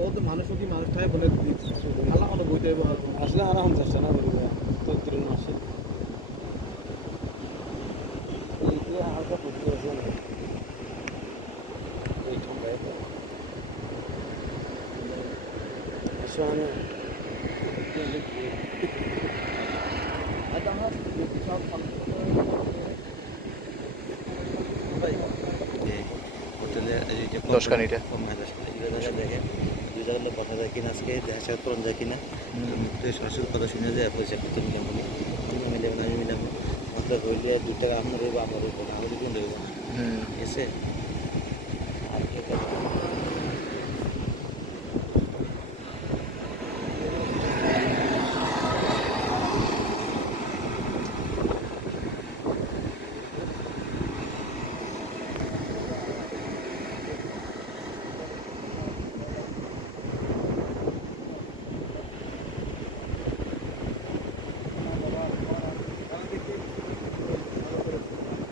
মানুষ কি মানুষ থাকে বলে আল্লাহ কোনো বইতে আসলে আর এখন চেষ্টা না মাসে হালকা পড়তে আছে না এই ঠান্ডায় তো আসলে দশখানিটা। দেখেন দুই জায়গায় কথা যায় কিনা আজকে দেখা করুন যায় কিনা সরাসরি কথা শুনে যায় পয়সা মিলাম বলি তুমি মিলাম না আমি মিলাম মাত্র হইলে দুই টাকা আপনার হইব আমার হইব না আমাদের কিন্তু হইব না। আছে